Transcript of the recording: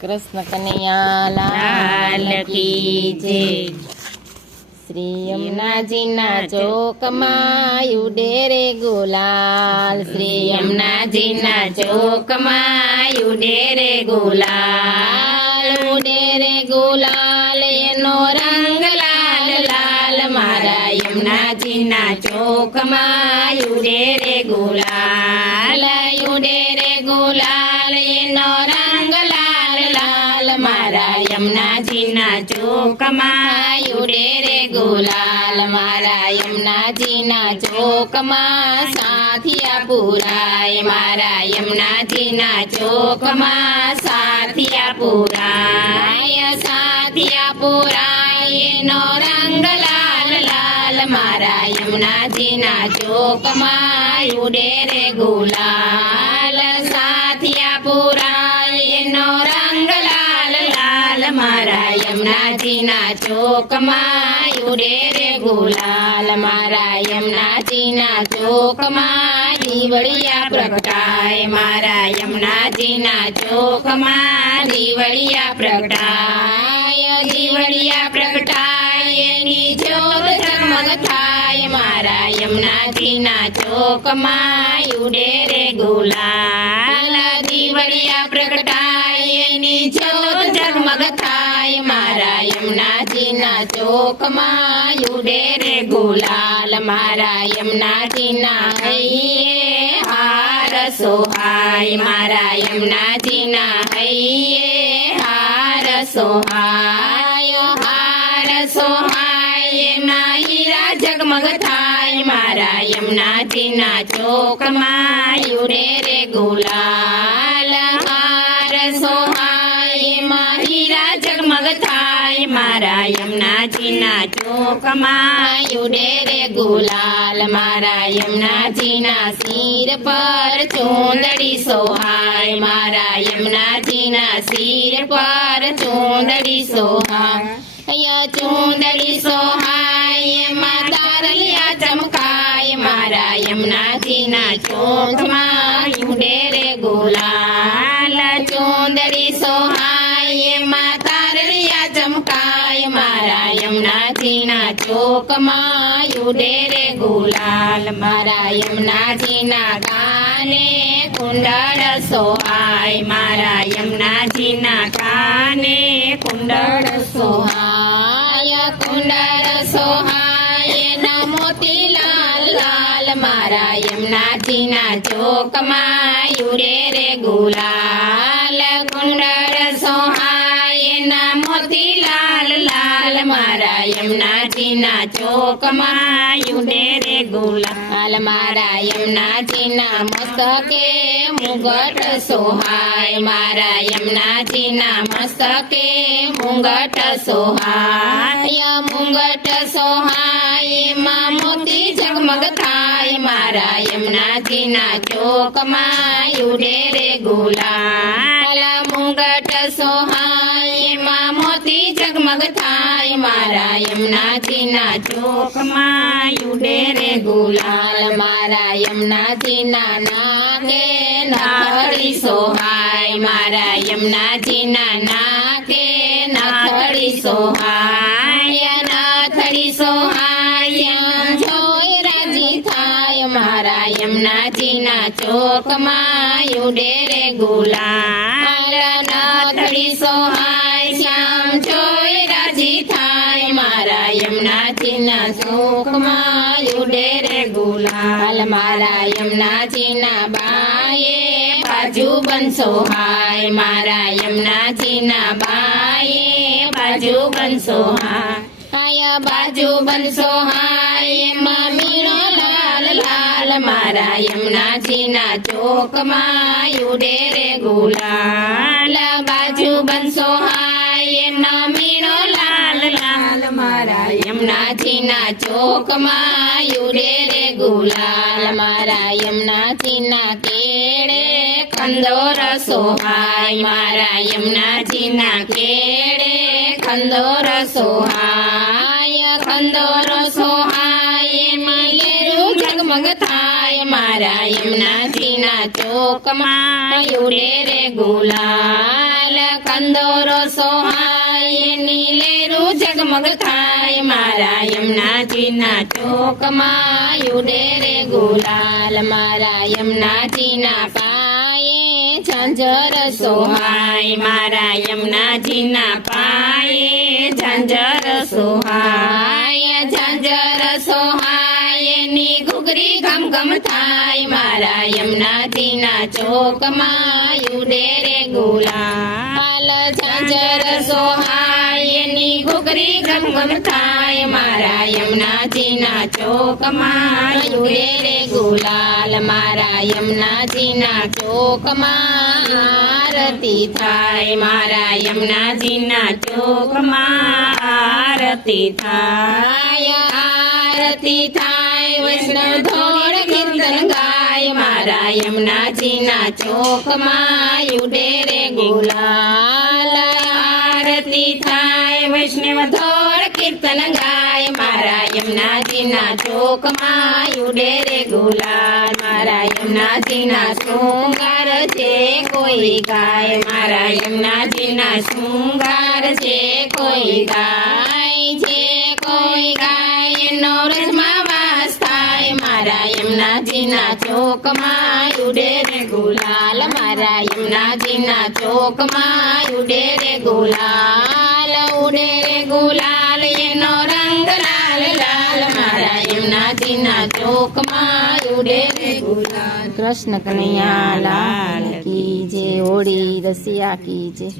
કૃષ્ણ કનૈયા લાલ કી જય। શ્રી યમુનાજીના ચોકમાં ઉડે રે ગુલાલ, શ્રી યમુનાજીના ચોકમાં ઉડે રે ગુલાલ, ઉડે રે ગુલાલ એનો રંગ લાલ લાલ, મારા યમુનાજીના ચોકમાં ઉડે રે ગુલાલ, ઉડે રે ગુલાલ એનો રંગ લાલ લાલ, મારા યમુનાજીના ચોકમાં ઉડે રે ગુલાલ, મારા યમુનાજીના ચોકમાં સાથિયા પુરાય, મારા યમુનાજીના ચોકમાં સાથિયા પુરાય, સાથિયા પુરાય એનો રંગ લાલ લાલ, મારા યમુનાજીના ચોકમાં ઉડે રે ગુલાલ, સાથિયા પુરાય એનો રંગ લાલ લાલ, મારા યમુનાજીના ચોકમાં ઉડે રે ગુલાલ, મારા યમુનાજીના ચોકમાં દીવડિયા પ્રગટાય, મારા યમુનાજીના ચોકમાં દીવડિયા પ્રગટાય, દીવડિયા પ્રગટાય એની જ્યોત ઝગમગ થાય, મારા યમુનાજીના ચોકમાં ઉડે રે ગુલાલ, દીવડિયા પ્રગટાય એની જ્યોત ઝગમગ થાય, મારા યમુનાજીના ચોકમાં ઉડે રે ગુલાલ, મારા યમુનાજીના હૈયે હાર સોહાય, મારા યમુનાજીના હૈયે હાર સોહાય, હાર સોહાય એમાં હીરા ઝગમગ થાય, મારા યમુનાજીના ચોકમાં ઉડે રે ગુલાલ, હાર સોહાય એમાં હીરા ઝગમગ થાય, મારા યમુનાજીના ચોકમાં ઉડે રે ગુલાલ, મારા યમુનાજીના શિર પર ચૂંદડી સોહાય, મારા યમુનાજીના શિર પર ચૂંદડી સોહાય, ચૂંદડી સોહાય એમાં તારલિયા ચમકાય, મારા યમુનાજીના ચોકમાં ઉડે રે ગુલાલ, ચૂંદડી સોહાય એમાં તારલિયા ચમકાય, મારા યમુનાજીના ચોકમાં ઉડે રે ગુલાલ, મારા યમુનાજીના કાને કુંડળ સોહાય, મારા યમુનાજીના કાને કુંડળ સોહાય, કુંડળ સોહાય એના મોતી લાલ લાલ, મારા યમુનાજીના ચોકમાં ઉડે રે ગુલાલ, કુંડળ સોહાય એના મોતી લાલ લાલ, મારા યમુનાજીના ચોકમાં ઉડે રે ગુલાલ, મારા યમુનાજીના મસ્તકે મુગટ સોહાય, મારા યમુનાજીના મસ્તકે મુગટ સોહાય, મુગટ સોહાય એમાં મોતી ઝગમગ થાય, મારા યમુનાજીના ચોકમાં ઉડે રે ગુલાલ, મુગટ સોહાય એમાં મોતી ઝગમગ થાય, મારા યમુનાજીના ચોકમાં ઉડે રે ગુલાલ, મારા યમુનાજીના નાકે નાથડી સોહાય, મારા યમુનાજીના નાકે નાથડી સોહાય, નાથડી સોહાય જોઈ રાજી થાય, મારા યમુનાજીના ચોકમાં ઉડે રે ગુલાલ, નાથડી સોહાય શ્યામ જોઈ રાજી થાય, મારા યમુનાજીના ચોકમાં ઉડે રે ગુલાલ, મારા યમુનાજીના બાએ બાજુ બન સોહાય, મારા યમુનાજીના બાએ બાજુ બન સોહાય, બાજુ બન સોહાય એમાં મીણો લાલ લાલ, મારા યમુનાજીના ચોકમાં ઉડે રે ગુલાલ, બાજુ બન સોહાય એના મીણો લાલ લાલ, મારા યમુનાજીના ચોકમાં ઉડે રે ગુલાલ, મારા યમુનાજીના કેળે કંદોર સોહાય, મારા યમુનાજીના કેળે કંદોર સોહાય, કંદોર સોહાય એમાં લેરું ઝગમગ થાય, મારા યમુનાજીના ચોકમાં ઉડે રે ગુલાલ, કંદોરો સોહાય નીલે રૂ જગમગ થાય મારા યમુનાજીના ચોકમાં ઉડે રે ગુલાલ મારા યમુનાજીના પાયે ઝંઝર સોહાય મારા યમુનાજીના પાયે ઝંઝર સોહાય ઝંઝર સોહાય ની ઘૂઘરી ગમ ગમ થાય મારા યમુનાજીના ચોકમાં ઉડે રે ગુલાલ ઝંઝર સોહાય ની ઘૂઘરી ગમ ગમ થાય મારા યમુનાજીના ચોકમાં ઉડે રે ગુલાલ મારા યમુનાજીના ચોકમાં આરતી થાય મારા યમુનાજીના ચોકમાં આરતી થાય આરતી થાય વૈષ્ણવ ધોળ કીર્તન ગાય મારા યમુનાજીના ચોકમાં ઉડે રે ગુલાલ આરતી થાય વૈષ્ણવ ધોળ કીર્તન ગાય મારા યમુનાજીના ચોકમાં ઉડે રે ગુલાલ મારા યમુનાજીના શૃંગાર છે કોઈ ગાય મારા યમુનાજીના શૃંગાર છે કોઈ ગાય છે કોઈ ગાય નો રજમાં વાસ થાય મારા યમુનાજીના ચોકમાં ઉડે રે ગુલાલ મારા યમુનાજીના ચોકમાં ઉડે રે ગુલાલ ઉડે રે ગુલાલ એનો રંગ લાલ લાલ મારા યમુનાજીના ચોકમાં ઉડે રે ગુલાલ કૃષ્ણ કનૈયા લાલ કી જય હોળી રસિયા કી જય